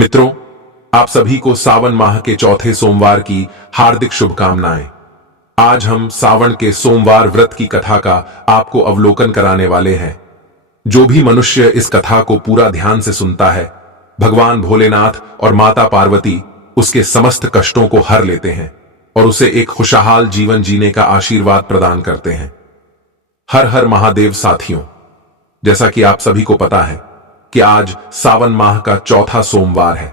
मित्रों, आप सभी को सावन माह के चौथे सोमवार की हार्दिक शुभकामनाएं। आज हम सावन के सोमवार व्रत की कथा का आपको अवलोकन कराने वाले हैं। जो भी मनुष्य इस कथा को पूरा ध्यान से सुनता है, भगवान भोलेनाथ और माता पार्वती उसके समस्त कष्टों को हर लेते हैं और उसे एक खुशहाल जीवन जीने का आशीर्वाद प्रदान करते हैं। हर हर महादेव साथियों, जैसा कि आप सभी को पता है कि आज सावन माह का चौथा सोमवार है।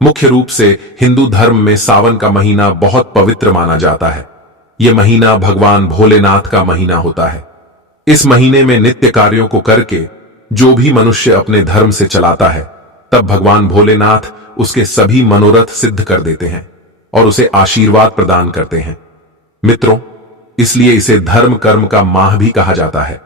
मुख्य रूप से हिंदू धर्म में सावन का महीना बहुत पवित्र माना जाता है। यह महीना भगवान भोलेनाथ का महीना होता है। इस महीने में नित्य कार्यों को करके जो भी मनुष्य अपने धर्म से चलाता है, तब भगवान भोलेनाथ उसके सभी मनोरथ सिद्ध कर देते हैं और उसे आशीर्वाद प्रदान करते हैं। मित्रों, इसलिए इसे धर्म कर्म का माह भी कहा जाता है।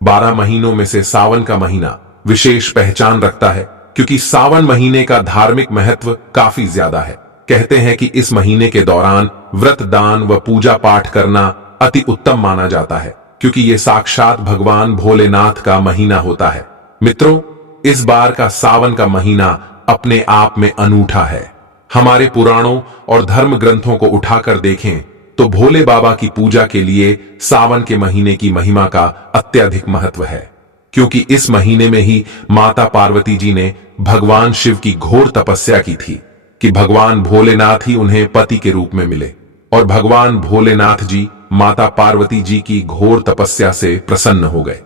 12 महीनों में से सावन का महीना विशेष पहचान रखता है, क्योंकि सावन महीने का धार्मिक महत्व काफी ज्यादा है। कहते हैं कि इस महीने के दौरान व्रत, दान व पूजा पाठ करना अति उत्तम माना जाता है, क्योंकि यह साक्षात भगवान भोलेनाथ का महीना होता है। मित्रों, इस बार का सावन का महीना अपने आप में अनूठा है। हमारे पुराणों और धर्म ग्रंथों को उठाकर देखें तो भोले बाबा की पूजा के लिए सावन के महीने की महिमा का अत्यधिक महत्व है, क्योंकि इस महीने में ही माता पार्वती जी ने भगवान शिव की घोर तपस्या की थी कि भगवान भोलेनाथ ही उन्हें पति के रूप में मिले, और भगवान भोलेनाथ जी माता पार्वती जी की घोर तपस्या से प्रसन्न हो गए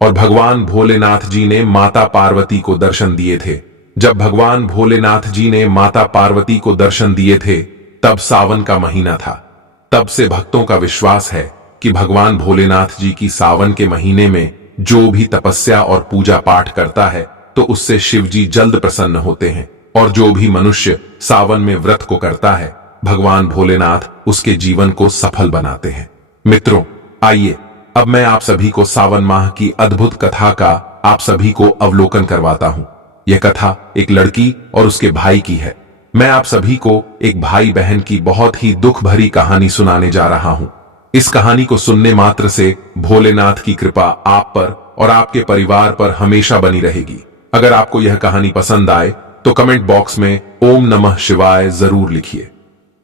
और भगवान भोलेनाथ जी ने माता पार्वती को दर्शन दिए थे। जब भगवान भोलेनाथ जी ने माता पार्वती को दर्शन दिए थे, तब सावन का महीना था। तब से भक्तों का विश्वास है कि भगवान भोलेनाथ जी की सावन के महीने में जो भी तपस्या और पूजा पाठ करता है, तो उससे शिव जी जल्द प्रसन्न होते हैं, और जो भी मनुष्य सावन में व्रत को करता है, भगवान भोलेनाथ उसके जीवन को सफल बनाते हैं। मित्रों, आइए अब मैं आप सभी को सावन माह की अद्भुत कथा का आप सभी को अवलोकन करवाता हूं। यह कथा एक लड़की और उसके भाई की है। मैं आप सभी को एक भाई बहन की बहुत ही दुख भरी कहानी सुनाने जा रहा हूं। इस कहानी को सुनने मात्र से भोलेनाथ की कृपा आप पर और आपके परिवार पर हमेशा बनी रहेगी। अगर आपको यह कहानी पसंद आए तो कमेंट बॉक्स में ओम नमः शिवाय जरूर लिखिए।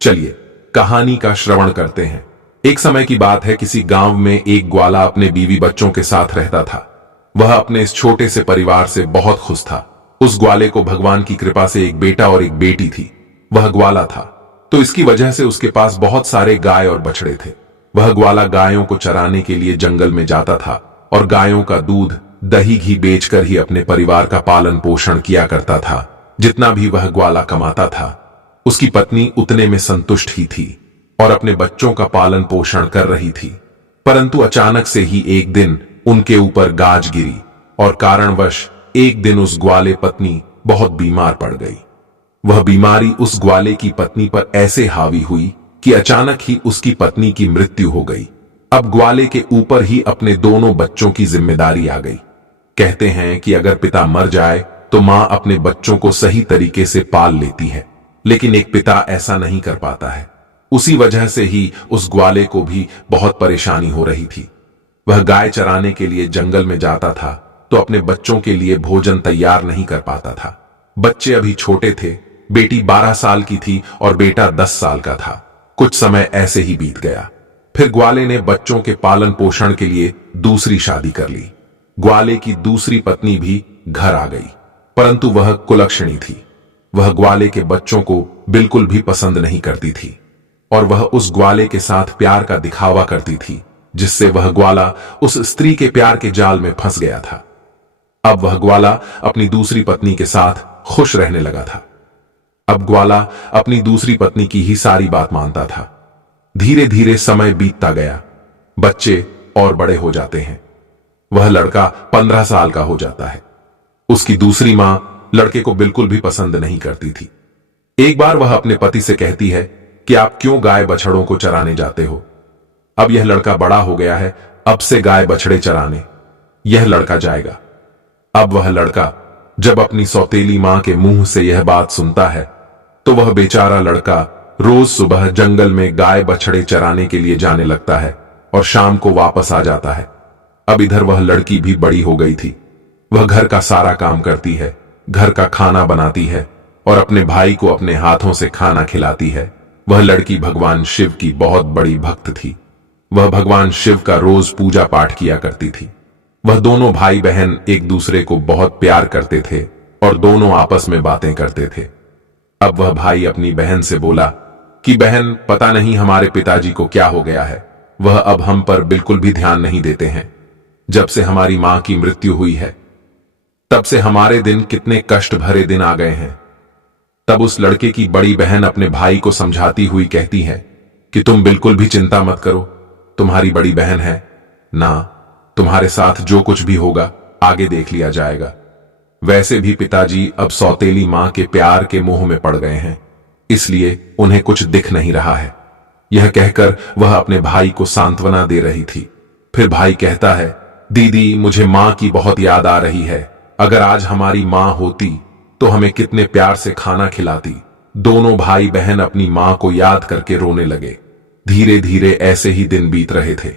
चलिए कहानी का श्रवण करते हैं। एक समय की बात है, किसी गांव में एक ग्वाला अपने बीवी बच्चों के साथ रहता था। वह अपने इस छोटे से परिवार से बहुत खुश था। उस ग्वाले को भगवान की कृपा से एक बेटा और एक बेटी थी। वह ग्वाला था, तो इसकी वजह से उसके पास बहुत सारे गाय और बछड़े थे। वह ग्वाला गायों को चराने के लिए जंगल में जाता था और गायों का दूध, दही, घी बेचकर ही अपने परिवार का पालन पोषण किया करता था। जितना भी वह ग्वाला कमाता था, उसकी पत्नी उतने में संतुष्ट ही थी और अपने बच्चों का पालन पोषण कर रही थी। परंतु अचानक से ही एक दिन उनके ऊपर गाज गिरी और कारणवश एक दिन उस ग्वाले पत्नी बहुत बीमार पड़ गई। वह बीमारी उस ग्वाले की पत्नी पर ऐसे हावी हुई कि अचानक ही उसकी पत्नी की मृत्यु हो गई। अब ग्वाले के ऊपर ही अपने दोनों बच्चों की जिम्मेदारी आ गई। कहते हैं कि अगर पिता मर जाए तो मां अपने बच्चों को सही तरीके से पाल लेती है, लेकिन एक पिता ऐसा नहीं कर पाता है। उसी वजह से ही उस ग्वाले को भी बहुत परेशानी हो रही थी। वह गाय चराने के लिए जंगल में जाता था तो अपने बच्चों के लिए भोजन तैयार नहीं कर पाता था। बच्चे अभी छोटे थे। बेटी 12 साल की थी और बेटा 10 साल का था। कुछ समय ऐसे ही बीत गया। फिर ग्वाले ने बच्चों के पालन पोषण के लिए दूसरी शादी कर ली। ग्वाले की दूसरी पत्नी भी घर आ गई, परंतु वह कुलक्षणी थी। वह ग्वाले के बच्चों को बिल्कुल भी पसंद नहीं करती थी और वह उस ग्वाले के साथ प्यार का दिखावा करती थी, जिससे वह ग्वाला उस स्त्री के प्यार के जाल में फंस गया था। अब वह ग्वाला अपनी दूसरी पत्नी के साथ खुश रहने लगा था। अब ग्वाला अपनी दूसरी पत्नी की ही सारी बात मानता था। धीरे धीरे समय बीतता गया। बच्चे और बड़े हो जाते हैं। वह लड़का 15 साल का हो जाता है। उसकी दूसरी मां लड़के को बिल्कुल भी पसंद नहीं करती थी। एक बार वह अपने पति से कहती है कि आप क्यों गाय बछड़ों को चराने जाते हो? अब यह लड़का बड़ा हो गया है, अब से गाय बछड़े चराने यह लड़का जाएगा। अब वह लड़का जब अपनी सौतेली मां के मुंह से यह बात सुनता है, तो वह बेचारा लड़का रोज सुबह जंगल में गाय बछड़े चराने के लिए जाने लगता है और शाम को वापस आ जाता है। अब इधर वह लड़की भी बड़ी हो गई थी। वह घर का सारा काम करती है, घर का खाना बनाती है और अपने भाई को अपने हाथों से खाना खिलाती है। वह लड़की भगवान शिव की बहुत बड़ी भक्त थी। वह भगवान शिव का रोज पूजा पाठ किया करती थी। वह दोनों भाई बहन एक दूसरे को बहुत प्यार करते थे और दोनों आपस में बातें करते थे। अब वह भाई अपनी बहन से बोला कि बहन, पता नहीं हमारे पिताजी को क्या हो गया है, वह अब हम पर बिल्कुल भी ध्यान नहीं देते हैं। जब से हमारी मां की मृत्यु हुई है तब से हमारे दिन कितने कष्ट भरे दिन आ गए हैं। तब उस लड़के की बड़ी बहन अपने भाई को समझाती हुई कहती है कि तुम बिल्कुल भी चिंता मत करो, तुम्हारी बड़ी बहन है ना, तुम्हारे साथ जो कुछ भी होगा आगे देख लिया जाएगा। वैसे भी पिताजी अब सौतेली मां के प्यार के मोह में पड़ गए हैं, इसलिए उन्हें कुछ दिख नहीं रहा है। यह कहकर वह अपने भाई को सांत्वना दे रही थी। फिर भाई कहता है, दीदी, मुझे मां की बहुत याद आ रही है। अगर आज हमारी मां होती तो हमें कितने प्यार से खाना खिलाती। दोनों भाई बहन अपनी मां को याद करके रोने लगे। धीरे धीरे ऐसे ही दिन बीत रहे थे।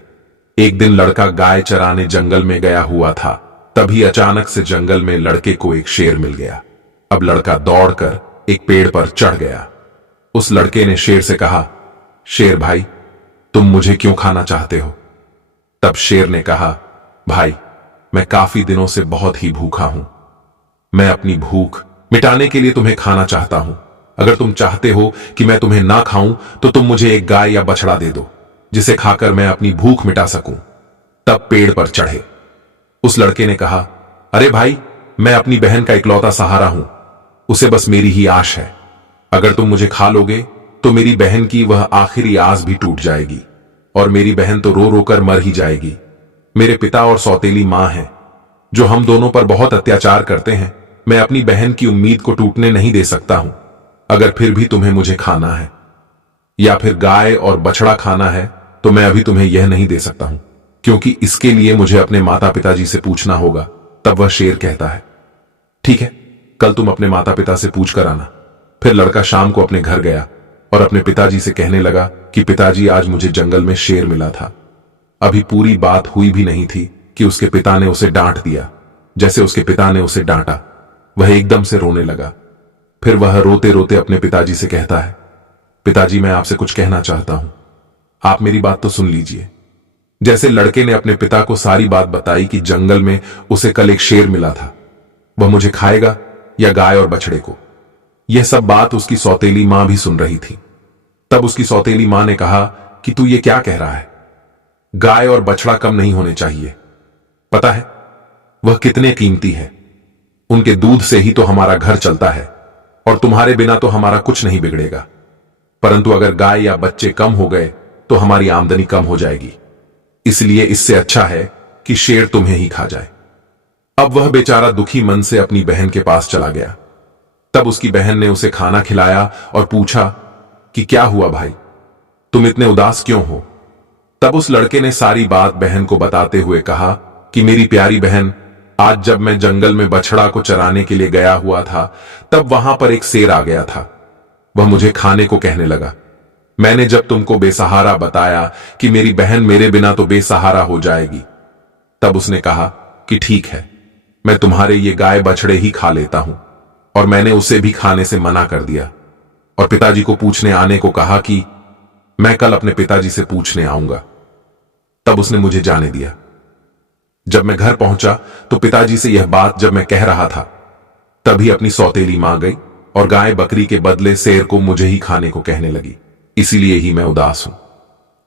एक दिन लड़का गाय चराने जंगल में गया हुआ था। तभी अचानक से जंगल में लड़के को एक शेर मिल गया। अब लड़का दौड़कर एक पेड़ पर चढ़ गया। उस लड़के ने शेर से कहा, शेर भाई, तुम मुझे क्यों खाना चाहते हो? तब शेर ने कहा, भाई, मैं काफी दिनों से बहुत ही भूखा हूं। मैं अपनी भूख मिटाने के लिए तुम्हें खाना चाहता हूं। अगर तुम चाहते हो कि मैं तुम्हें ना खाऊं तो तुम मुझे एक गाय या बछड़ा दे दो, जिसे खाकर मैं अपनी भूख मिटा सकूं। तब पेड़ पर चढ़े उस लड़के ने कहा, अरे भाई, मैं अपनी बहन का इकलौता सहारा हूं, उसे बस मेरी ही आश है। अगर तुम मुझे खा लोगे तो मेरी बहन की वह आखिरी आस भी टूट जाएगी और मेरी बहन तो रो रोकर मर ही जाएगी। मेरे पिता और सौतेली मां हैं जो हम दोनों पर बहुत अत्याचार करते हैं। मैं अपनी बहन की उम्मीद को टूटने नहीं दे सकता हूं। अगर फिर भी तुम्हें मुझे खाना है या फिर गाय और बछड़ा खाना है तो मैं अभी तुम्हें यह नहीं दे सकता हूं, क्योंकि इसके लिए मुझे अपने माता पिताजी से पूछना होगा। तब वह शेर कहता है, ठीक है, कल तुम अपने माता पिता से पूछ कर आना। फिर लड़का शाम को अपने घर गया और अपने पिताजी से कहने लगा कि पिताजी, आज मुझे जंगल में शेर मिला था। अभी पूरी बात हुई भी नहीं थी कि उसके पिता ने उसे डांट दिया। जैसे उसके पिता ने उसे डांटा, वह एकदम से रोने लगा। फिर वह रोते रोते अपने पिताजी से कहता है, पिताजी, मैं आपसे कुछ कहना चाहता हूं, आप मेरी बात तो सुन लीजिए। जैसे लड़के ने अपने पिता को सारी बात बताई कि जंगल में उसे कल एक शेर मिला था, वह मुझे खाएगा या गाय और बछड़े को। यह सब बात उसकी सौतेली मां भी सुन रही थी। तब उसकी सौतेली मां ने कहा कि तू ये क्या कह रहा है? गाय और बछड़ा कम नहीं होने चाहिए। पता है वह कितने कीमती है। उनके दूध से ही तो हमारा घर चलता है और तुम्हारे बिना तो हमारा कुछ नहीं बिगड़ेगा। परंतु अगर गाय या बच्चे कम हो गए तो हमारी आमदनी कम हो जाएगी। इसलिए इससे अच्छा है कि शेर तुम्हें ही खा जाए। अब वह बेचारा दुखी मन से अपनी बहन के पास चला गया। तब उसकी बहन ने उसे खाना खिलाया और पूछा कि क्या हुआ भाई, तुम इतने उदास क्यों हो? तब उस लड़के ने सारी बात बहन को बताते हुए कहा कि मेरी प्यारी बहन, आज जब मैं जंगल में बछड़ा को चराने के लिए गया हुआ था तब वहां पर एक शेर आ गया था। वह मुझे खाने को कहने लगा। मैंने जब तुमको बेसहारा बताया कि मेरी बहन मेरे बिना तो बेसहारा हो जाएगी, तब उसने कहा कि ठीक है, मैं तुम्हारे ये गाय बछड़े ही खा लेता हूं। और मैंने उसे भी खाने से मना कर दिया और पिताजी को पूछने आने को कहा कि मैं कल अपने पिताजी से पूछने आऊंगा। तब उसने मुझे जाने दिया। जब मैं घर पहुंचा तो पिताजी से यह बात जब मैं कह रहा था तभी अपनी सौतेली मां गई और गाय बकरी के बदले शेर को मुझे ही खाने को कहने लगी। इसीलिए ही मैं उदास हूं।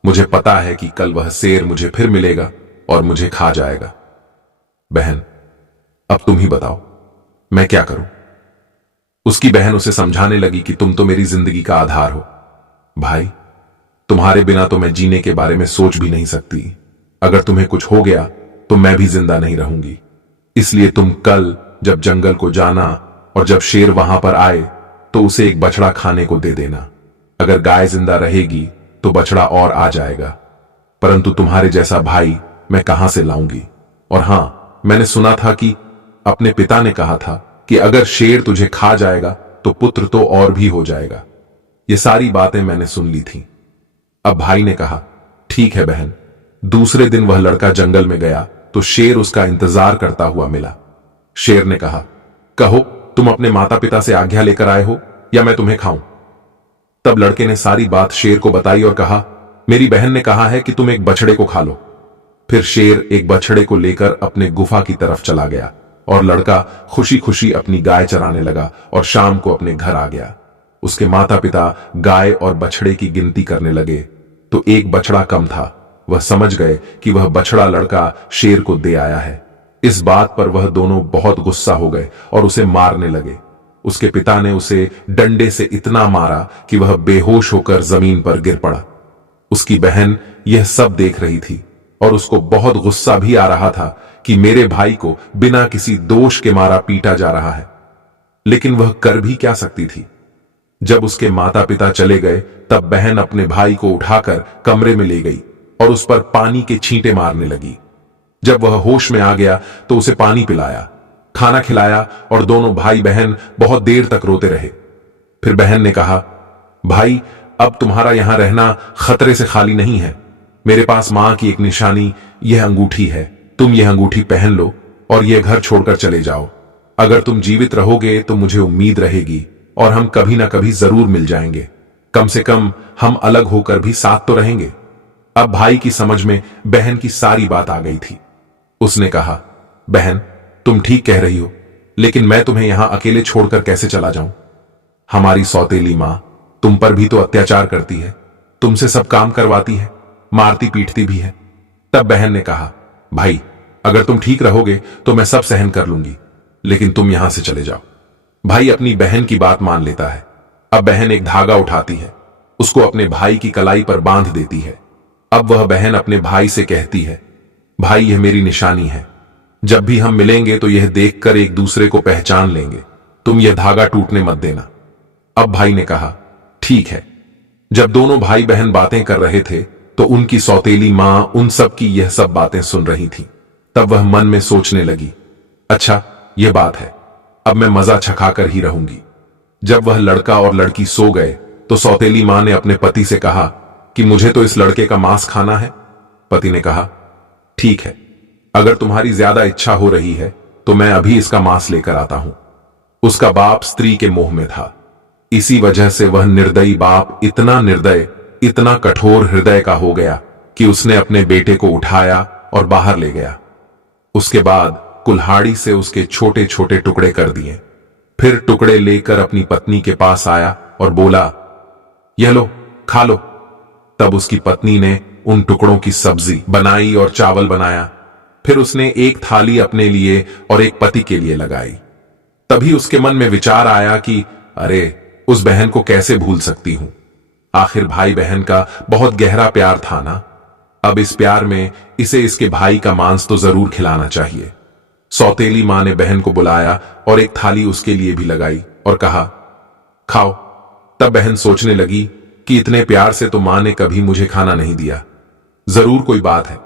मुझे पता है कि कल वह शेर मुझे फिर मिलेगा और मुझे खा जाएगा। बहन, अब तुम ही बताओ मैं क्या करूं? उसकी बहन उसे समझाने लगी कि तुम तो मेरी जिंदगी का आधार हो। भाई, तुम्हारे बिना तो मैं जीने के बारे में सोच भी नहीं सकती। अगर तुम्हें कुछ हो गया तो मैं भी जिंदा नहीं रहूंगी। इसलिए तुम कल जब जंगल को जाना और जब शेर वहां पर आए तो उसे एक बछड़ा खाने को दे देना। अगर गाय जिंदा रहेगी तो बछड़ा और आ जाएगा, परंतु तुम्हारे जैसा भाई मैं कहां से लाऊंगी? और हां, मैंने सुना था कि अपने पिता ने कहा था कि अगर शेर तुझे खा जाएगा तो पुत्र तो और भी हो जाएगा। ये सारी बातें मैंने सुन ली थी। अब भाई ने कहा, ठीक है बहन। दूसरे दिन वह लड़का जंगल में गया तो शेर उसका इंतजार करता हुआ मिला। शेर ने कहा, कहो तुम अपने माता पिता से आज्ञा लेकर आए हो या मैं तुम्हें खाऊं? तब लड़के ने सारी बात शेर को बताई और कहा, मेरी बहन ने कहा है कि तुम एक बछड़े को खा लो। फिर शेर एक बछड़े को लेकर अपने गुफा की तरफ चला गया और लड़का खुशी खुशी अपनी गाय चराने लगा और शाम को अपने घर आ गया। उसके माता पिता गाय और बछड़े की गिनती करने लगे तो एक बछड़ा कम था। वह समझ गए कि वह बछड़ा लड़का शेर को दे आया है। इस बात पर वह दोनों बहुत गुस्सा हो गए और उसे मारने लगे। उसके पिता ने उसे डंडे से इतना मारा कि वह बेहोश होकर जमीन पर गिर पड़ा। उसकी बहन यह सब देख रही थी और उसको बहुत गुस्सा भी आ रहा था कि मेरे भाई को बिना किसी दोष के मारा पीटा जा रहा है, लेकिन वह कर भी क्या सकती थी। जब उसके माता पिता चले गए तब बहन अपने भाई को उठाकर कमरे में ले गई और उस पर पानी के छींटे मारने लगी। जब वह होश में आ गया तो उसे पानी पिलाया, खाना खिलाया और दोनों भाई बहन बहुत देर तक रोते रहे। फिर बहन ने कहा, भाई अब तुम्हारा यहां रहना खतरे से खाली नहीं है। मेरे पास मां की एक निशानी यह अंगूठी है, तुम यह अंगूठी पहन लो और यह घर छोड़कर चले जाओ। अगर तुम जीवित रहोगे तो मुझे उम्मीद रहेगी और हम कभी ना कभी जरूर मिल जाएंगे। कम से कम हम अलग होकर भी साथ तो रहेंगे। अब भाई की समझ में बहन की सारी बात आ गई थी। उसने कहा, बहन तुम ठीक कह रही हो, लेकिन मैं तुम्हें यहां अकेले छोड़कर कैसे चला जाऊं? हमारी सौतेली मां तुम पर भी तो अत्याचार करती है, तुमसे सब काम करवाती है, मारती पीटती भी है। तब बहन ने कहा, भाई अगर तुम ठीक रहोगे तो मैं सब सहन कर लूंगी, लेकिन तुम यहां से चले जाओ। भाई अपनी बहन की बात मान लेता है। अब बहन एक धागा उठाती है, उसको अपने भाई की कलाई पर बांध देती है। अब वह बहन अपने भाई से कहती है, भाई यह मेरी निशानी है, जब भी हम मिलेंगे तो यह देखकर एक दूसरे को पहचान लेंगे, तुम यह धागा टूटने मत देना। अब भाई ने कहा, ठीक है। जब दोनों भाई बहन बातें कर रहे थे तो उनकी सौतेली मां उन सब की यह सब बातें सुन रही थी। तब वह मन में सोचने लगी, अच्छा यह बात है, अब मैं मजा छकाकर ही रहूंगी। जब वह लड़का और लड़की सो गए तो सौतेली मां ने अपने पति से कहा कि मुझे तो इस लड़के का मांस खाना है। पति ने कहा, ठीक है, अगर तुम्हारी ज्यादा इच्छा हो रही है तो मैं अभी इसका मांस लेकर आता हूं। उसका बाप स्त्री के मोह में था, इसी वजह से वह निर्दयी बाप इतना निर्दय, इतना कठोर हृदय का हो गया कि उसने अपने बेटे को उठाया और बाहर ले गया। उसके बाद कुल्हाड़ी से उसके छोटे छोटे टुकड़े कर दिए। फिर टुकड़े लेकर अपनी पत्नी के पास आया और बोला, यह लो खा लो। तब उसकी पत्नी ने उन टुकड़ों की सब्जी बनाई और चावल बनाया। फिर उसने एक थाली अपने लिए और एक पति के लिए लगाई। तभी उसके मन में विचार आया कि अरे उस बहन को कैसे भूल सकती हूं, आखिर भाई बहन का बहुत गहरा प्यार था ना। अब इस प्यार में इसे इसके भाई का मांस तो जरूर खिलाना चाहिए। सौतेली मां ने बहन को बुलाया और एक थाली उसके लिए भी लगाई और कहा, खाओ। तब बहन सोचने लगी कि इतने प्यार से तो मां ने कभी मुझे खाना नहीं दिया, जरूर कोई बात है।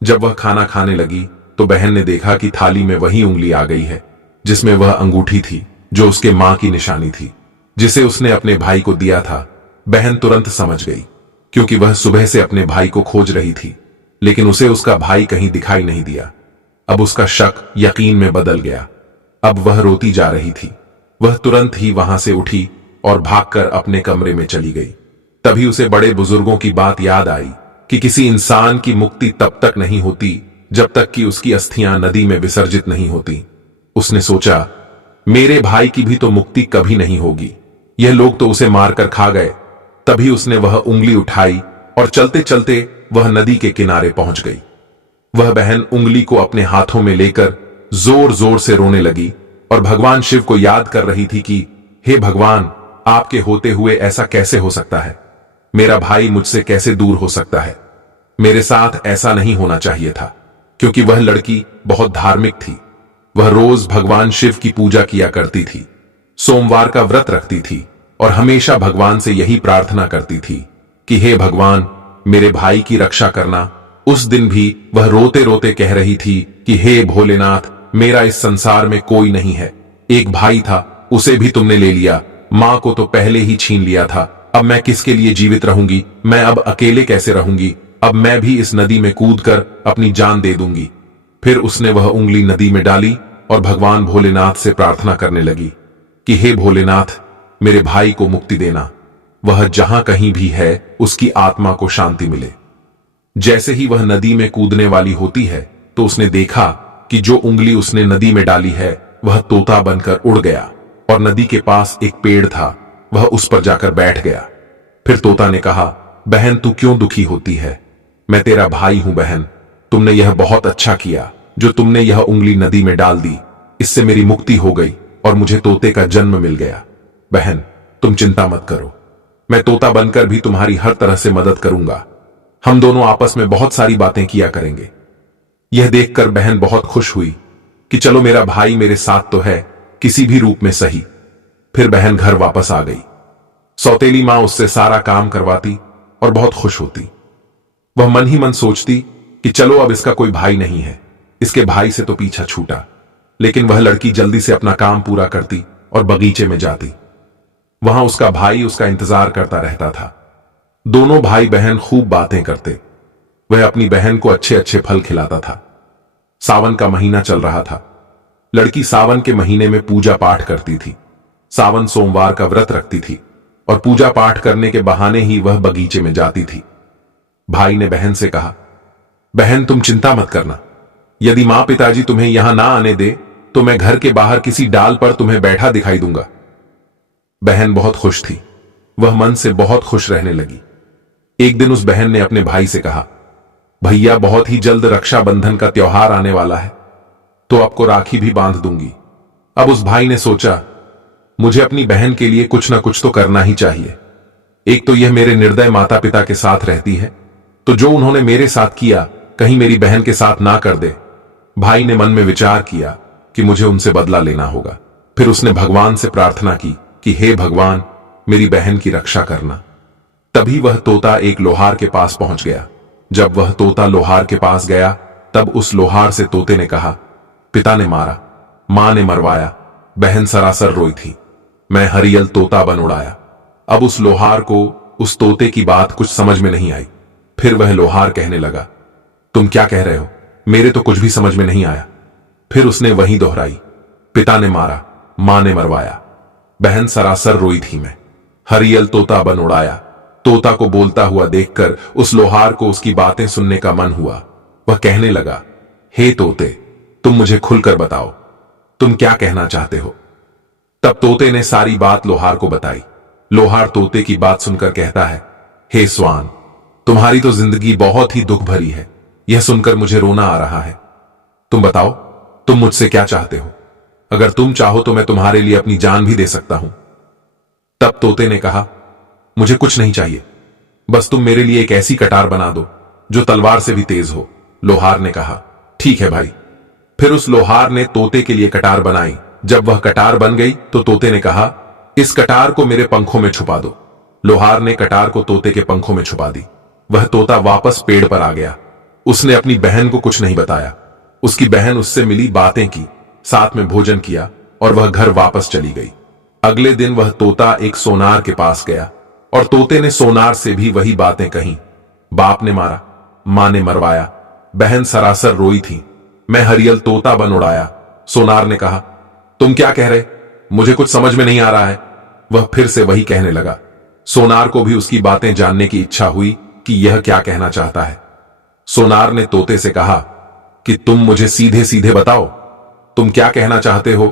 जब वह खाना खाने लगी तो बहन ने देखा कि थाली में वही उंगली आ गई है जिसमें वह अंगूठी थी जो उसके मां की निशानी थी, जिसे उसने अपने भाई को दिया था। बहन तुरंत समझ गई, क्योंकि वह सुबह से अपने भाई को खोज रही थी, लेकिन उसे उसका भाई कहीं दिखाई नहीं दिया। अब उसका शक यकीन में बदल गया। अब वह रोती जा रही थी। वह तुरंत ही वहां से उठी और भागकर अपने कमरे में चली गई। तभी उसे बड़े बुजुर्गों की बात याद आई कि किसी इंसान की मुक्ति तब तक नहीं होती जब तक कि उसकी अस्थियां नदी में विसर्जित नहीं होती। उसने सोचा, मेरे भाई की भी तो मुक्ति कभी नहीं होगी, यह लोग तो उसे मारकर खा गए। तभी उसने वह उंगली उठाई और चलते चलते वह नदी के किनारे पहुंच गई। वह बहन उंगली को अपने हाथों में लेकर जोर जोर से रोने लगी और भगवान शिव को याद कर रही थी कि हे भगवान, आपके होते हुए ऐसा कैसे हो सकता है? मेरा भाई मुझसे कैसे दूर हो सकता है? मेरे साथ ऐसा नहीं होना चाहिए था, क्योंकि वह लड़की बहुत धार्मिक थी। वह रोज भगवान शिव की पूजा किया करती थी, सोमवार का व्रत रखती थी और हमेशा भगवान से यही प्रार्थना करती थी कि हे भगवान, मेरे भाई की रक्षा करना। उस दिन भी वह रोते रोते कह रही थी कि हे भोलेनाथ, मेरा इस संसार में कोई नहीं है। एक भाई था, उसे भी तुमने ले लिया, मां को तो पहले ही छीन लिया था। अब मैं किसके लिए जीवित रहूंगी? मैं अब अकेले कैसे रहूंगी? अब मैं भी इस नदी में कूदकर अपनी जान दे दूंगी। फिर उसने वह उंगली नदी में डाली और भगवान भोलेनाथ से प्रार्थना करने लगी कि हे भोलेनाथ, मेरे भाई को मुक्ति देना, वह जहां कहीं भी है उसकी आत्मा को शांति मिले। जैसे ही वह नदी में कूदने वाली होती है तो उसने देखा कि जो उंगली उसने नदी में डाली है वह तोता बनकर उड़ गया और नदी के पास एक पेड़ था, वह उस पर जाकर बैठ गया। फिर तोता ने कहा, बहन तू क्यों दुखी होती है? मैं तेरा भाई हूं बहन, तुमने यह बहुत अच्छा किया जो तुमने यह उंगली नदी में डाल दी। इससे मेरी मुक्ति हो गई और मुझे तोते का जन्म मिल गया। बहन तुम चिंता मत करो, मैं तोता बनकर भी तुम्हारी हर तरह से मदद करूंगा। हम दोनों आपस में बहुत सारी बातें किया करेंगे। यह देखकर बहन बहुत खुश हुई कि चलो मेरा भाई मेरे साथ तो है, किसी भी रूप में सही। फिर बहन घर वापस आ गई। सौतेली मां उससे सारा काम करवाती और बहुत खुश होती। वह मन ही मन सोचती कि चलो अब इसका कोई भाई नहीं है, इसके भाई से तो पीछा छूटा। लेकिन वह लड़की जल्दी से अपना काम पूरा करती और बगीचे में जाती। वहां उसका भाई उसका इंतजार करता रहता था। दोनों भाई बहन खूब बातें करते। वह अपनी बहन को अच्छे अच्छे फल खिलाता था। सावन का महीना चल रहा था। लड़की सावन के महीने में पूजा पाठ करती थी। सावन सोमवार का व्रत रखती थी और पूजा पाठ करने के बहाने ही वह बगीचे में जाती थी। भाई ने बहन से कहा, बहन तुम चिंता मत करना, यदि मां पिताजी तुम्हें यहां ना आने दे तो मैं घर के बाहर किसी डाल पर तुम्हें बैठा दिखाई दूंगा। बहन बहुत खुश थी। वह मन से बहुत खुश रहने लगी। एक दिन उस बहन ने अपने भाई से कहा, भैया बहुत ही जल्द रक्षाबंधन का त्योहार आने वाला है, तो आपको राखी भी बांध दूंगी। अब उस भाई ने सोचा, मुझे अपनी बहन के लिए कुछ ना कुछ तो करना ही चाहिए। एक तो यह मेरे निर्दय माता पिता के साथ रहती है, तो जो उन्होंने मेरे साथ किया कहीं मेरी बहन के साथ ना कर दे। भाई ने मन में विचार किया कि मुझे उनसे बदला लेना होगा। फिर उसने भगवान से प्रार्थना की कि हे भगवान, मेरी बहन की रक्षा करना। तभी वह तोता एक लोहार के पास पहुंच गया। जब वह तोता लोहार के पास गया तब उस लोहार से तोते ने कहा, पिता ने मारा, मां ने मरवाया, बहन सरासर रोई थी, मैं हरियल तोता बन उड़ाया। अब उस लोहार को उस तोते की बात कुछ समझ में नहीं आई। फिर वह लोहार कहने लगा, तुम क्या कह रहे हो? मेरे तो कुछ भी समझ में नहीं आया। फिर उसने वही दोहराई, पिता ने मारा, मां ने मरवाया, बहन सरासर रोई थी, मैं हरियल तोता बन उड़ाया। तोता को बोलता हुआ देखकर उस लोहार को उसकी बातें सुनने का मन हुआ। वह कहने लगा, हे तोते, तुम मुझे खुलकर बताओ, तुम क्या कहना चाहते हो? तब तोते ने सारी बात लोहार को बताई। लोहार तोते की बात सुनकर कहता है, हे स्वान, तुम्हारी तो जिंदगी बहुत ही दुख भरी है, यह सुनकर मुझे रोना आ रहा है। तुम बताओ, तुम मुझसे क्या चाहते हो? अगर तुम चाहो तो मैं तुम्हारे लिए अपनी जान भी दे सकता हूं। तब तोते ने कहा, मुझे कुछ नहीं चाहिए, बस तुम मेरे लिए एक ऐसी कटार बना दो जो तलवार से भी तेज हो। लोहार ने कहा, ठीक है भाई। फिर उस लोहार ने तोते के लिए कटार बनाई। जब वह कटार बन गई तो तोते ने कहा, इस कटार को मेरे पंखों में छुपा दो। लोहार ने कटार को तोते के पंखों में छुपा दी। वह तोता वापस पेड़ पर आ गया। उसने अपनी बहन को कुछ नहीं बताया। उसकी बहन उससे मिली, बातें की, साथ में भोजन किया और वह घर वापस चली गई। अगले दिन वह तोता एक सोनार के पास गया और तोते ने सोनार से भी वही बातें कहीं। बाप ने मारा, मां ने मरवाया, बहन सरासर रोई थी, मैं हरियल तोता बन उड़ाया। सोनार ने कहा, तुम क्या कह रहे? मुझे कुछ समझ में नहीं आ रहा है। वह फिर से वही कहने लगा। सोनार को भी उसकी बातें जानने की इच्छा हुई कि यह क्या कहना चाहता है। सोनार ने तोते से कहा कि तुम मुझे सीधे सीधे बताओ, तुम क्या कहना चाहते हो?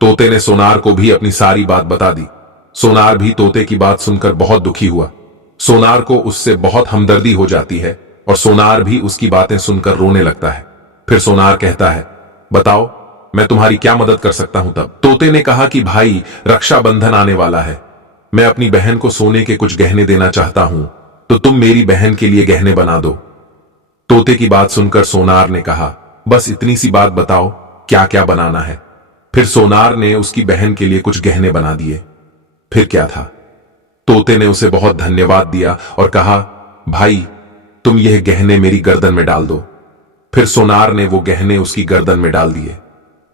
तोते ने सोनार को भी अपनी सारी बात बता दी। सोनार भी तोते की बात सुनकर बहुत दुखी हुआ। सोनार को उससे बहुत हमदर्दी हो जाती है और सोनार भी उसकी बातें सुनकर रोने लगता है। फिर सोनार कहता है, बताओ मैं तुम्हारी क्या मदद कर सकता हूं? तब तोते ने कहा कि भाई, रक्षाबंधन आने वाला है, मैं अपनी बहन को सोने के कुछ गहने देना चाहता हूं, तो तुम मेरी बहन के लिए गहने बना दो। तोते की बात सुनकर सोनार ने कहा, बस इतनी सी बात बताओ, क्या क्या बनाना है? फिर सोनार ने उसकी बहन के लिए कुछ गहने बना दिए। फिर क्या था, तोते ने उसे बहुत धन्यवाद दिया और कहा, भाई तुम यह गहने मेरी गर्दन में डाल दो। फिर सोनार ने वो गहने उसकी गर्दन में डाल दिए।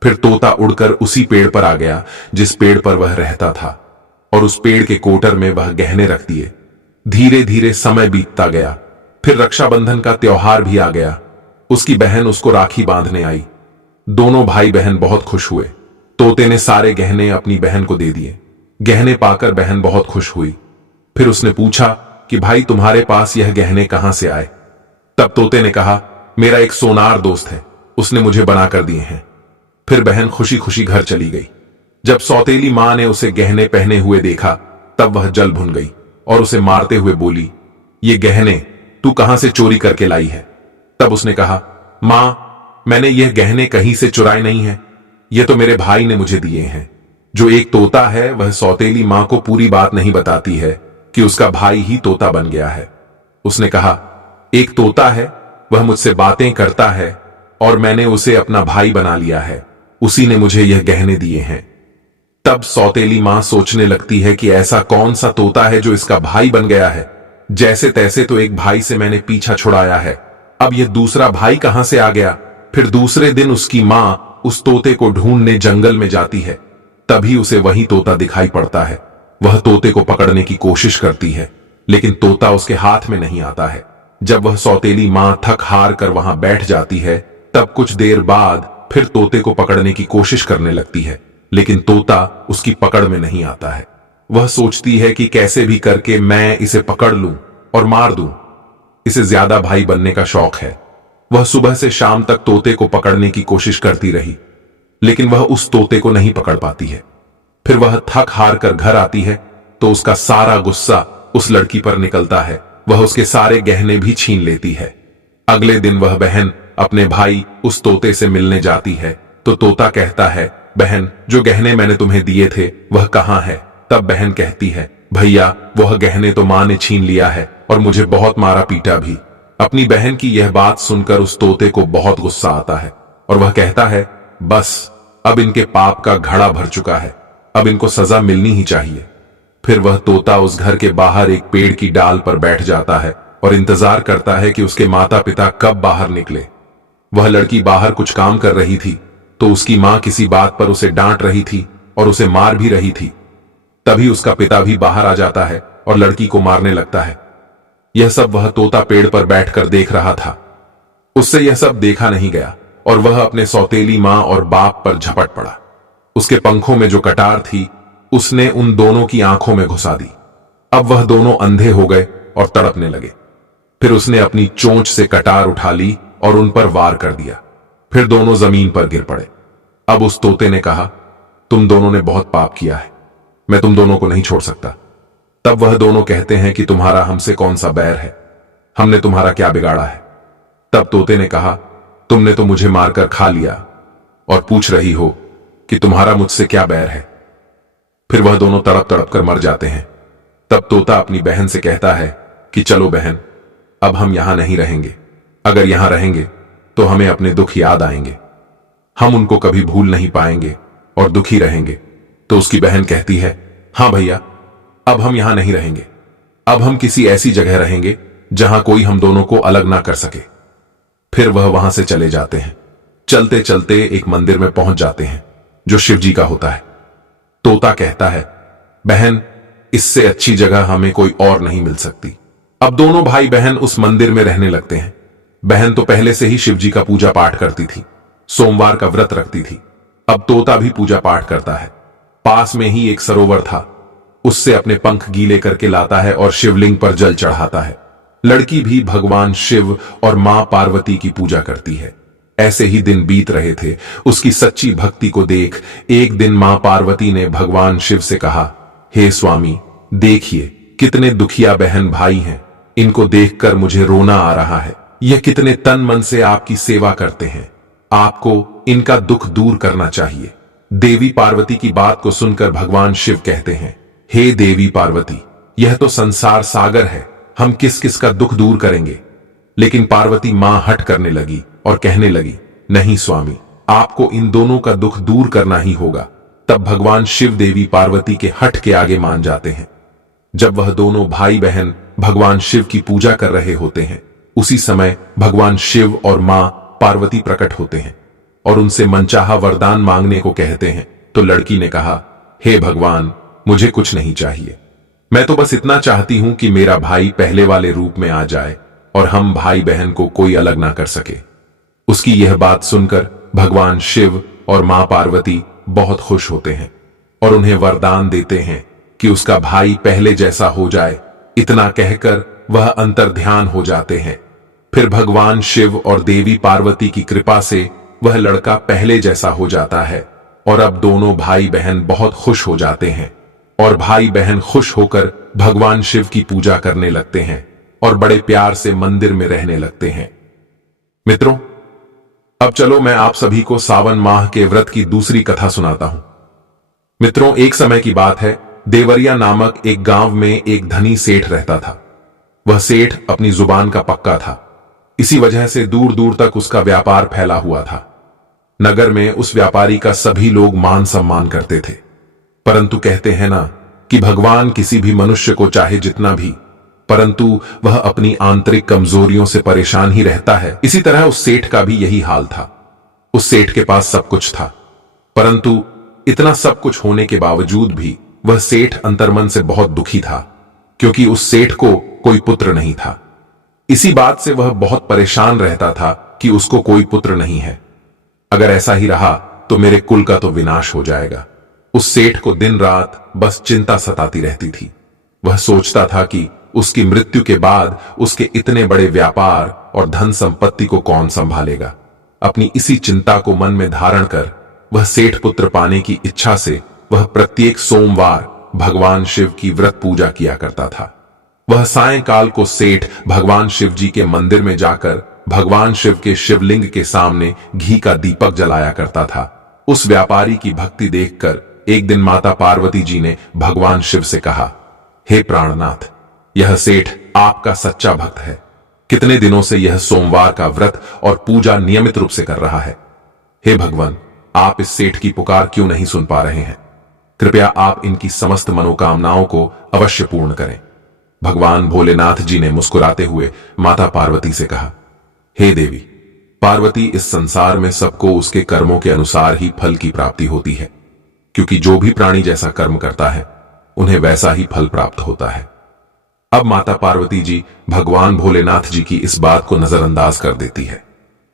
फिर तोता उड़कर उसी पेड़ पर आ गया जिस पेड़ पर वह रहता था और उस पेड़ के कोटर में वह गहने रख दिए। धीरे धीरे समय बीतता गया। फिर रक्षाबंधन का त्योहार भी आ गया। उसकी बहन उसको राखी बांधने आई। दोनों भाई बहन बहुत खुश हुए। तोते ने सारे गहने अपनी बहन को दे दिए। गहने पाकर बहन बहुत खुश हुई। फिर उसने पूछा कि भाई तुम्हारे पास यह गहने कहां से आए? तब तोते ने कहा, मेरा एक सोनार दोस्त है, उसने मुझे बनाकर दिए हैं। फिर बहन खुशी खुशी घर चली गई। जब सौतेली मां ने उसे गहने पहने हुए देखा तब वह जल भुन गई और उसे मारते हुए बोली, ये गहने तू कहां से चोरी करके लाई है? तब उसने कहा, मां, मैंने यह गहने कहीं से चुराए नहीं है, ये तो मेरे भाई ने मुझे दिए हैं। जो एक तोता है वह सौतेली मां को पूरी बात नहीं बताती है कि उसका भाई ही तोता बन गया है। उसने कहा, एक तोता है, वह मुझसे बातें करता है और मैंने उसे अपना भाई बना लिया है, उसी ने मुझे यह गहने दिए हैं। तब सौतेली मां सोचने लगती है कि ऐसा कौन सा तोता है जो इसका भाई बन गया है। जैसे तैसे तो एक भाई से मैंने पीछा छुड़ाया है, अब यह दूसरा भाई कहां से आ गया? फिर दूसरे दिन उसकी मां उस तोते को ढूंढने जंगल में जाती है। तभी उसे वही तोता दिखाई पड़ता है। वह तोते को पकड़ने की कोशिश करती है, लेकिन तोता उसके हाथ में नहीं आता है। जब वह सौतेली मां थक हार कर वहां बैठ जाती है, तब कुछ देर बाद फिर तोते को पकड़ने की कोशिश करने लगती है, लेकिन तोता उसकी पकड़ में नहीं आता है। वह सोचती है कि कैसे भी करके मैं इसे पकड़ लूं और मार दूं। इसे ज्यादा भाई बनने का शौक है। वह सुबह से शाम तक तोते को पकड़ने की कोशिश करती रही, लेकिन वह उस तोते को नहीं पकड़ पाती है। फिर वह थक हार कर घर आती है तो उसका सारा गुस्सा उस लड़की पर निकलता है। वह उसके सारे गहने भी छीन लेती है। अगले दिन वह बहन अपने भाई उस तोते से मिलने जाती है तो तोता कहता है, बहन, जो गहने मैंने तुम्हें दिए थे वह कहां है? तब बहन कहती है, भैया, वह गहने तो मां ने छीन लिया है और मुझे बहुत मारा पीटा भी। अपनी बहन की यह बात सुनकर उस तोते को बहुत गुस्सा आता है और वह कहता है, बस अब इनके पाप का घड़ा भर चुका है, अब इनको सजा मिलनी ही चाहिए। फिर वह तोता उस घर के बाहर एक पेड़ की डाल पर बैठ जाता है और इंतजार करता है कि उसके माता पिता कब बाहर निकले। वह लड़की बाहर कुछ काम कर रही थी तो उसकी मां किसी बात पर उसे डांट रही थी और उसे मार भी रही थी। तभी उसका पिता भी बाहर आ जाता है और लड़की को मारने लगता है। यह सब वह तोता पेड़ पर बैठकर देख रहा था। उससे यह सब देखा नहीं गया और वह अपने सौतेली मां और बाप पर झपट पड़ा। उसके पंखों में जो कटार थी उसने उन दोनों की आंखों में घुसा दी। अब वह दोनों अंधे हो गए और तड़पने लगे। फिर उसने अपनी चोंच से कटार उठा ली और उन पर वार कर दिया। फिर दोनों जमीन पर गिर पड़े। अब उस तोते ने कहा, तुम दोनों ने बहुत पाप किया है, मैं तुम दोनों को नहीं छोड़ सकता। तब वह दोनों कहते हैं कि तुम्हारा हमसे कौन सा बैर है, हमने तुम्हारा क्या बिगाड़ा है? तब तोते ने कहा, तुमने तो मुझे मारकर खा लिया और पूछ रही हो कि तुम्हारा मुझसे क्या बैर है। फिर वह दोनों तड़प तड़प कर मर जाते हैं। तब तोता अपनी बहन से कहता है कि चलो बहन, अब हम यहां नहीं रहेंगे। अगर यहां रहेंगे तो हमें अपने दुख याद आएंगे, हम उनको कभी भूल नहीं पाएंगे और दुखी रहेंगे। तो उसकी बहन कहती है, हां भैया, अब हम यहां नहीं रहेंगे, अब हम किसी ऐसी जगह रहेंगे जहां कोई हम दोनों को अलग ना कर सके। फिर वह वहां से चले जाते हैं। चलते चलते एक मंदिर में पहुंच जाते हैं जो शिव जी का होता है। तोता कहता है, बहन, इससे अच्छी जगह हमें कोई और नहीं मिल सकती। अब दोनों भाई बहन उस मंदिर में रहने लगते हैं। बहन तो पहले से ही शिव जी का पूजा पाठ करती थी, सोमवार का व्रत रखती थी। अब तोता भी पूजा पाठ करता है। पास में ही एक सरोवर था, उससे अपने पंख गीले करके लाता है और शिवलिंग पर जल चढ़ाता है। लड़की भी भगवान शिव और मां पार्वती की पूजा करती है। ऐसे ही दिन बीत रहे थे। उसकी सच्ची भक्ति को देख एक दिन मां पार्वती ने भगवान शिव से कहा, हे स्वामी, देखिए कितने दुखिया बहन भाई हैं, इनको देखकर मुझे रोना आ रहा है। यह कितने तन मन से आपकी सेवा करते हैं, आपको इनका दुख दूर करना चाहिए। देवी पार्वती की बात को सुनकर भगवान शिव कहते हैं, हे देवी पार्वती, यह तो संसार सागर है, हम किस किस का दुख दूर करेंगे। लेकिन पार्वती मां हट करने लगी और कहने लगी, नहीं स्वामी, आपको इन दोनों का दुख दूर करना ही होगा। तब भगवान शिव देवी पार्वती के हट के आगे मान जाते हैं। जब वह दोनों भाई बहन भगवान शिव की पूजा कर रहे होते हैं, उसी समय भगवान शिव और मां पार्वती प्रकट होते हैं और उनसे मनचाहा वरदान मांगने को कहते हैं। तो लड़की ने कहा, हे भगवान, मुझे कुछ नहीं चाहिए, मैं तो बस इतना चाहती हूं कि मेरा भाई पहले वाले रूप में आ जाए और हम भाई बहन को कोई अलग ना कर सके। उसकी यह बात सुनकर भगवान शिव और मां पार्वती बहुत खुश होते हैं और उन्हें वरदान देते हैं कि उसका भाई पहले जैसा हो जाए। इतना कहकर वह अंतर्ध्यान हो जाते हैं। फिर भगवान शिव और देवी पार्वती की कृपा से वह लड़का पहले जैसा हो जाता है और अब दोनों भाई बहन बहुत खुश हो जाते हैं और भाई बहन खुश होकर भगवान शिव की पूजा करने लगते हैं और बड़े प्यार से मंदिर में रहने लगते हैं। मित्रों, अब चलो मैं आप सभी को सावन माह के व्रत की दूसरी कथा सुनाता हूं। मित्रों, एक समय की बात है, देवरिया नामक एक गांव में एक धनी सेठ रहता था। वह सेठ अपनी जुबान का पक्का था। इसी वजह से दूर दूर तक उसका व्यापार फैला हुआ था। नगर में उस व्यापारी का सभी लोग मान सम्मान करते थे। परंतु कहते हैं ना कि भगवान किसी भी मनुष्य को चाहे जितना भी, परंतु वह अपनी आंतरिक कमजोरियों से परेशान ही रहता है। इसी तरह उस सेठ का भी यही हाल था। उस सेठ के पास सब कुछ था, परंतु इतना सब कुछ होने के बावजूद भी वह सेठ अंतर्मन से बहुत दुखी था, क्योंकि उस सेठ को कोई पुत्र नहीं था। इसी बात से वह बहुत परेशान रहता था कि उसको कोई पुत्र नहीं है। अगर ऐसा ही रहा तो मेरे कुल का तो विनाश हो जाएगा। उस सेठ को दिन रात बस चिंता सताती रहती थी। वह सोचता था कि उसकी मृत्यु के बाद उसके इतने बड़े व्यापार और धन संपत्ति को कौन संभालेगा। अपनी इसी चिंता को मन में धारण कर वह सेठ पुत्र पाने की इच्छा से वह प्रत्येक सोमवार भगवान शिव की व्रत पूजा किया करता था। वह सायंकाल को सेठ भगवान शिव जी के मंदिर में जाकर भगवान शिव के शिवलिंग के सामने घी का दीपक जलाया करता था। उस व्यापारी की भक्ति देखकर एक दिन माता पार्वती जी ने भगवान शिव से कहा, हे प्राणनाथ, यह सेठ आपका सच्चा भक्त है। कितने दिनों से यह सोमवार का व्रत और पूजा नियमित रूप से कर रहा है। हे भगवान, आप इस सेठ की पुकार क्यों नहीं सुन पा रहे हैं? कृपया आप इनकी समस्त मनोकामनाओं को अवश्य पूर्ण करें। भगवान भोलेनाथ जी ने मुस्कुराते हुए माता पार्वती से कहा, हे देवी पार्वती, इस संसार में सबको उसके कर्मों के अनुसार ही फल की प्राप्ति होती है, क्योंकि जो भी प्राणी जैसा कर्म करता है उन्हें वैसा ही फल प्राप्त होता है। अब माता पार्वती जी भगवान भोलेनाथ जी की इस बात को नजरअंदाज कर देती है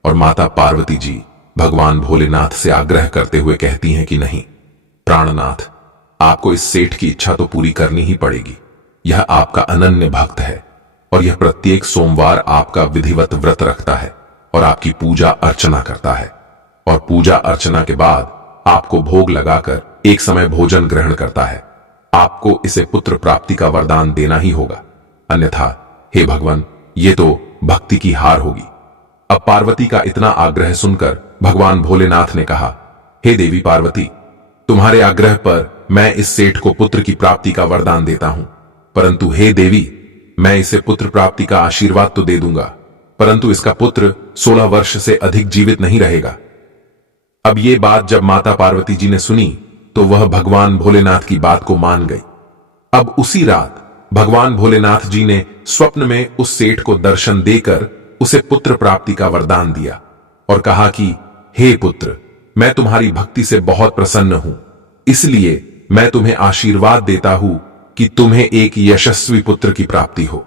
और माता पार्वती जी भगवान भोलेनाथ से आग्रह करते हुए कहती हैं कि नहीं प्राणनाथ, आपको इस सेठ की इच्छा तो पूरी करनी ही पड़ेगी। यह आपका अनन्य भक्त है और यह प्रत्येक सोमवार आपका विधिवत व्रत रखता है और आपकी पूजा अर्चना करता है, और पूजा अर्चना के बाद आपको भोग लगाकर एक समय भोजन ग्रहण करता है। आपको इसे पुत्र प्राप्ति का वरदान देना ही होगा, अन्यथा हे भगवान, ये तो भक्ति की हार होगी। अब पार्वती का इतना आग्रह सुनकर भगवान भोलेनाथ ने कहा, हे देवी पार्वती, तुम्हारे आग्रह पर मैं इस सेठ को पुत्र की प्राप्ति का वरदान देता हूं, परंतु हे देवी, मैं इसे पुत्र प्राप्ति का आशीर्वाद तो दे दूंगा, परंतु इसका पुत्र 16 वर्ष से अधिक जीवित नहीं रहेगा। अब ये बात जब माता पार्वती जी ने सुनी तो वह भगवान भोलेनाथ की बात को मान गई। अब उसी रात भगवान भोलेनाथ जी ने स्वप्न में उस सेठ को दर्शन देकर उसे पुत्र प्राप्ति का वरदान दिया और कहा कि हे पुत्र, मैं तुम्हारी भक्ति से बहुत प्रसन्न हूं, इसलिए मैं तुम्हें आशीर्वाद देता हूं कि तुम्हें एक यशस्वी पुत्र की प्राप्ति हो,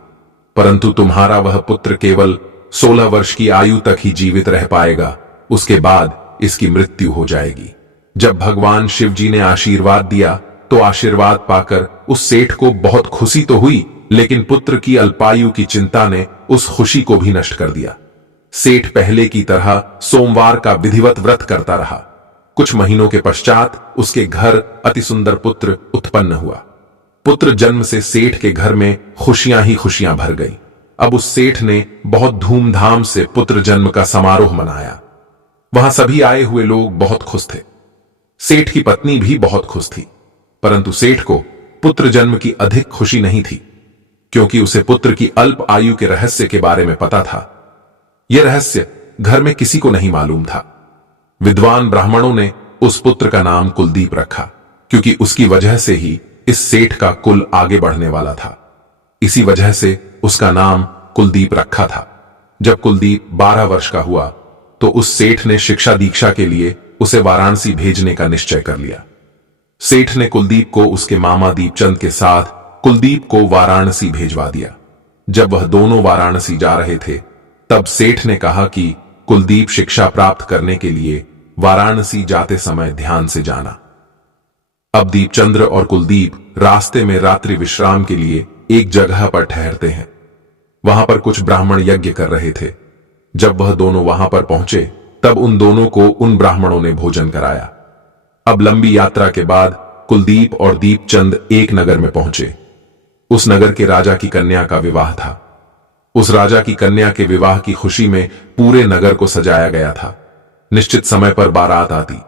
परंतु तुम्हारा वह पुत्र केवल 16 वर्ष की आयु तक ही जीवित रह पाएगा, उसके बाद इसकी मृत्यु हो जाएगी। जब भगवान शिव जी ने आशीर्वाद दिया तो आशीर्वाद पाकर उस सेठ को बहुत खुशी तो हुई, लेकिन पुत्र की अल्पायु की चिंता ने उस खुशी को भी नष्ट कर दिया। सेठ पहले की तरह सोमवार का विधिवत व्रत करता रहा। कुछ महीनों के पश्चात उसके घर अति सुंदर पुत्र उत्पन्न हुआ। पुत्र जन्म से सेठ के घर में खुशियां ही खुशियां भर गई। अब उस सेठ ने बहुत धूमधाम से पुत्र जन्म का समारोह मनाया। वहां सभी आए हुए लोग बहुत खुश थे। सेठ की पत्नी भी बहुत खुश थी, परंतु सेठ को पुत्र जन्म की अधिक खुशी नहीं थी, क्योंकि उसे पुत्र की अल्प आयु के रहस्य के बारे में पता था। यह रहस्य घर में किसी को नहीं मालूम था। विद्वान ब्राह्मणों ने उस पुत्र का नाम कुलदीप रखा, क्योंकि उसकी वजह से ही इस सेठ का कुल आगे बढ़ने वाला था। इसी वजह से उसका नाम कुलदीप रखा था। जब कुलदीप 12 वर्ष का हुआ तो उस सेठ ने शिक्षा दीक्षा के लिए उसे वाराणसी भेजने का निश्चय कर लिया। सेठ ने कुलदीप को उसके मामा दीपचंद के साथ कुलदीप को वाराणसी भेजवा दिया। जब वह दोनों वाराणसी जा रहे थे तब सेठ ने कहा कि कुलदीप शिक्षा प्राप्त करने के लिए वाराणसी जाते समय ध्यान से जाना। अब दीपचंद्र और कुलदीप रास्ते में रात्रि विश्राम के लिए एक जगह पर ठहरते हैं। वहां पर कुछ ब्राह्मण यज्ञ कर रहे थे। जब वह दोनों वहां पर पहुंचे तब उन दोनों को उन ब्राह्मणों ने भोजन कराया। अब लंबी यात्रा के बाद कुलदीप और दीपचंद एक नगर में पहुंचे। उस नगर के राजा की कन्या का विवाह था। उस राजा की कन्या के विवाह की खुशी में पूरे नगर को सजाया गया था। निश्चित समय पर बारात आती।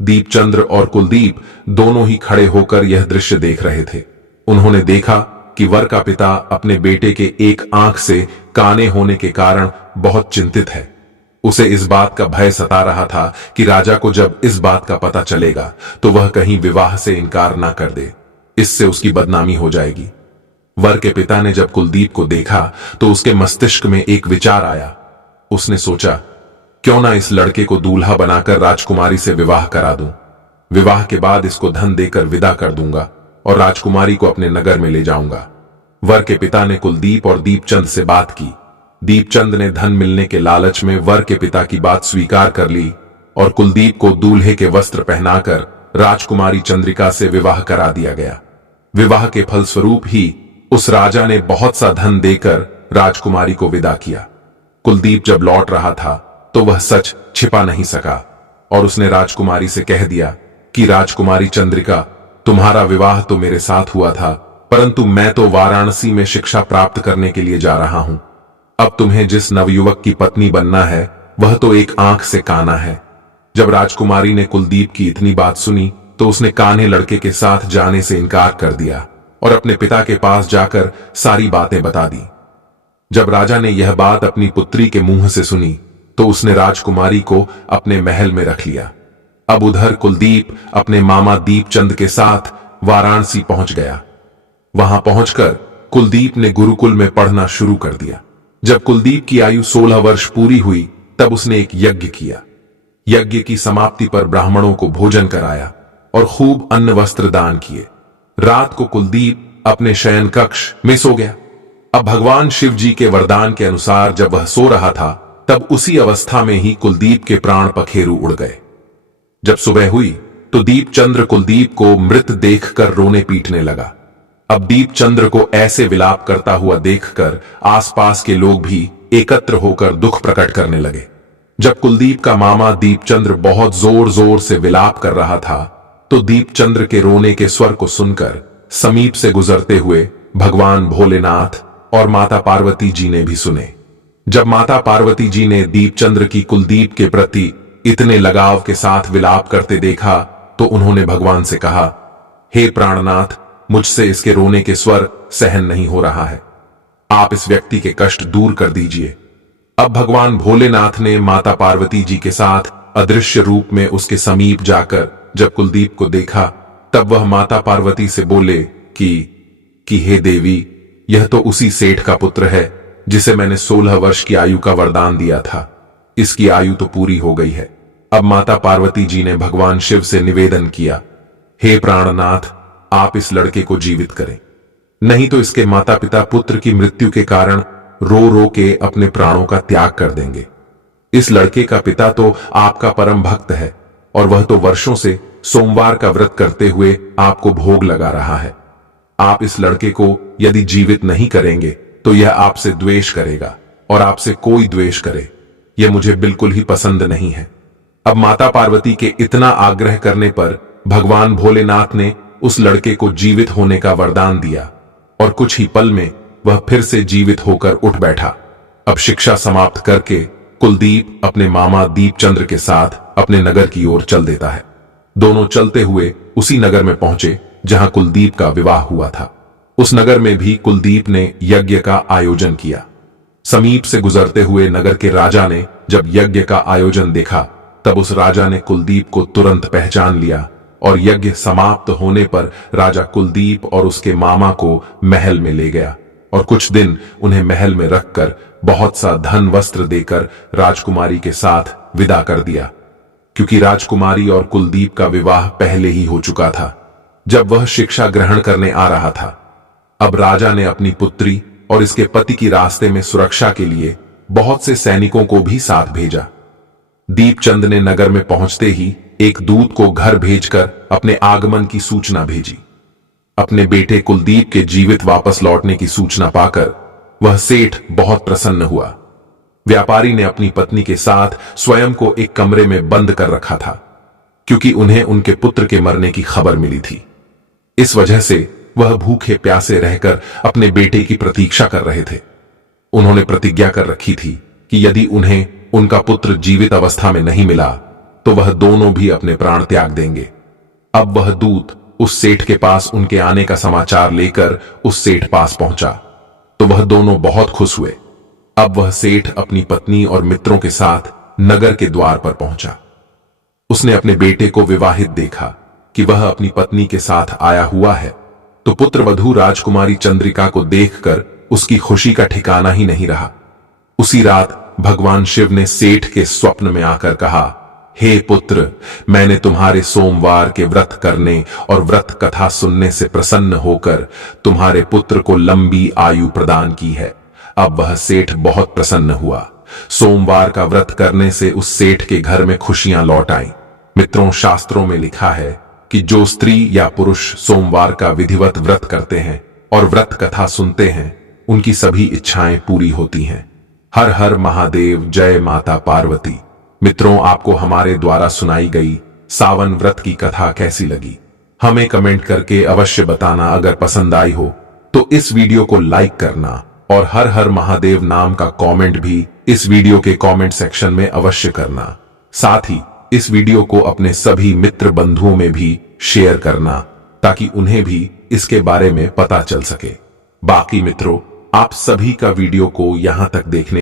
दीपचंद्र और कुलदीप दोनों ही खड़े होकर यह दृश्य देख रहे थे। उन्होंने देखा कि वर का पिता अपने बेटे के एक आंख से काने होने के कारण बहुत चिंतित है। उसे इस बात का भय सता रहा था कि राजा को जब इस बात का पता चलेगा तो वह कहीं विवाह से इनकार ना कर दे, इससे उसकी बदनामी हो जाएगी। वर के पिता ने जब कुलदीप को देखा तो उसके मस्तिष्क में एक विचार आया। उसने सोचा, क्यों ना इस लड़के को दूल्हा बनाकर राजकुमारी से विवाह करा दूं। विवाह के बाद इसको धन देकर विदा कर दूंगा और राजकुमारी को अपने नगर में ले जाऊंगा। वर के पिता ने कुलदीप और दीपचंद से बात की। दीपचंद ने धन मिलने के लालच में वर के पिता की बात स्वीकार कर ली और कुलदीप को दूल्हे के वस्त्र पहनाकर राजकुमारी चंद्रिका से विवाह करा दिया गया। विवाह के फलस्वरूप ही उस राजा ने बहुत सा धन देकर राजकुमारी को विदा किया। कुलदीप जब लौट रहा था तो वह सच छिपा नहीं सका और उसने राजकुमारी से कह दिया कि राजकुमारी चंद्रिका, तुम्हारा विवाह तो मेरे साथ हुआ था, परंतु मैं तो वाराणसी में शिक्षा प्राप्त करने के लिए जा रहा हूं। अब तुम्हें जिस नवयुवक की पत्नी बनना है वह तो एक आंख से काना है। जब राजकुमारी ने कुलदीप की इतनी बात सुनी तो उसने कान्हे लड़के के साथ जाने से इनकार कर दिया और अपने पिता के पास जाकर सारी बातें बता दी। जब राजा ने यह बात अपनी पुत्री के मुंह से सुनी तो उसने राजकुमारी को अपने महल में रख लिया। अब उधर कुलदीप अपने मामा दीपचंद के साथ वाराणसी पहुंच गया। वहां पहुंचकर कुलदीप ने गुरुकुल में पढ़ना शुरू कर दिया। जब कुलदीप की आयु 16 वर्ष पूरी हुई तब उसने एक यज्ञ किया। यज्ञ की समाप्ति पर ब्राह्मणों को भोजन कराया और खूब अन्न वस्त्र दान किए। रात को कुलदीप अपने शयन कक्ष में सो गया। अब भगवान शिव जी के वरदान के अनुसार जब वह सो रहा था तब उसी अवस्था में ही कुलदीप के प्राण पखेरु उड़ गए। जब सुबह हुई तो दीपचंद्र कुलदीप को मृत देखकर रोने पीटने लगा। अब दीपचंद्र को ऐसे विलाप करता हुआ देखकर आसपास के लोग भी एकत्र होकर दुख प्रकट करने लगे। जब कुलदीप का मामा दीपचंद्र बहुत जोर जोर से विलाप कर रहा था तो दीपचंद्र के रोने के स्वर को सुनकर समीप से गुजरते हुए भगवान भोलेनाथ और माता पार्वती जी ने भी सुने। जब माता पार्वती जी ने दीपचंद्र की कुलदीप के प्रति इतने लगाव के साथ विलाप करते देखा तो उन्होंने भगवान से कहा, हे प्राणनाथ, मुझसे इसके रोने के स्वर सहन नहीं हो रहा है, आप इस व्यक्ति के कष्ट दूर कर दीजिए। अब भगवान भोलेनाथ ने माता पार्वती जी के साथ अदृश्य रूप में उसके समीप जाकर जब कुलदीप को देखा तब वह माता पार्वती से बोले कि हे देवी, यह तो उसी सेठ का पुत्र है जिसे मैंने 16 वर्ष की आयु का वरदान दिया था। इसकी आयु तो पूरी हो गई है। अब माता पार्वती जी ने भगवान शिव से निवेदन किया, हे प्राणनाथ, आप इस लड़के को जीवित करें, नहीं तो इसके माता पिता पुत्र की मृत्यु के कारण रो रो के अपने प्राणों का त्याग कर देंगे। इस लड़के का पिता तो आपका परम भक्त है और वह तो वर्षों से सोमवार का व्रत करते हुए आपको भोग लगा रहा है। आप इस लड़के को यदि जीवित नहीं करेंगे तो यह आपसे द्वेष करेगा और आपसे कोई द्वेष करे, यह मुझे बिल्कुल ही पसंद नहीं है। अब माता पार्वती के इतना आग्रह करने पर भगवान भोलेनाथ ने उस लड़के को जीवित होने का वरदान दिया और कुछ ही पल में वह फिर से जीवित होकर उठ बैठा। अब शिक्षा समाप्त करके कुलदीप अपने मामा दीपचंद्र के साथ अपने नगर की ओर चल देता है। दोनों चलते हुए उसी नगर में पहुंचे जहां कुलदीप का विवाह हुआ था। उस नगर में भी कुलदीप ने यज्ञ का आयोजन किया। समीप से गुजरते हुए नगर के राजा ने जब यज्ञ का आयोजन देखा तब उस राजा ने कुलदीप को तुरंत पहचान लिया और यज्ञ समाप्त होने पर राजा कुलदीप और उसके मामा को महल में ले गया और कुछ दिन उन्हें महल में रखकर बहुत सा धन वस्त्र देकर राजकुमारी के साथ विदा कर दिया, क्योंकि राजकुमारी और कुलदीप का विवाह पहले ही हो चुका था जब वह शिक्षा ग्रहण करने आ रहा था। अब राजा ने अपनी पुत्री और इसके पति की रास्ते में सुरक्षा के लिए बहुत से सैनिकों को भी साथ भेजा। दीपचंद ने नगर में पहुंचते ही एक दूत को घर भेजकर अपने आगमन की सूचना भेजी। अपने बेटे कुलदीप के जीवित वापस लौटने की सूचना पाकर वह सेठ बहुत प्रसन्न हुआ। व्यापारी ने अपनी पत्नी के साथ स्वयं को एक कमरे में बंद कर रखा था, क्योंकि उन्हें उनके पुत्र के मरने की खबर मिली थी। इस वजह से वह भूखे प्यासे रहकर अपने बेटे की प्रतीक्षा कर रहे थे। उन्होंने प्रतिज्ञा कर रखी थी कि यदि उन्हें उनका पुत्र जीवित अवस्था में नहीं मिला तो वह दोनों भी अपने प्राण त्याग देंगे। अब वह दूत उस सेठ के पास उनके आने का समाचार लेकर उस सेठ पास पहुंचा तो वह दोनों बहुत खुश हुए। अब वह सेठ अपनी पत्नी और मित्रों के साथ नगर के द्वार पर पहुंचा। उसने अपने बेटे को विवाहित देखा कि वह अपनी पत्नी के साथ आया हुआ है तो पुत्रवधू राजकुमारी चंद्रिका को देखकर उसकी खुशी का ठिकाना ही नहीं रहा। उसी रात भगवान शिव ने सेठ के स्वप्न में आकर कहा, हे पुत्र, मैंने तुम्हारे सोमवार के व्रत करने और व्रत कथा सुनने से प्रसन्न होकर तुम्हारे पुत्र को लंबी आयु प्रदान की है। अब वह सेठ बहुत प्रसन्न हुआ। सोमवार का व्रत करने से उस सेठ के घर में खुशियां लौट आईं। मित्रों, शास्त्रों में लिखा है कि जो स्त्री या पुरुष सोमवार का विधिवत व्रत करते हैं और व्रत कथा सुनते हैं, उनकी सभी इच्छाएं पूरी होती हैं। हर हर महादेव, जय माता पार्वती। मित्रों, आपको हमारे द्वारा सुनाई गई सावन व्रत की कथा कैसी लगी, हमें कमेंट करके अवश्य बताना। अगर पसंद आई हो तो इस वीडियो को लाइक करना और हर हर महादेव नाम का कमेंट भी इस वीडियो के कमेंट सेक्शन में अवश्य करना। साथ ही इस वीडियो को अपने सभी मित्र बंधुओं में भी शेयर करना ताकि उन्हें भी इसके बारे में पता चल सके। बाकी मित्रों, आप सभी का वीडियो को यहां तक देखने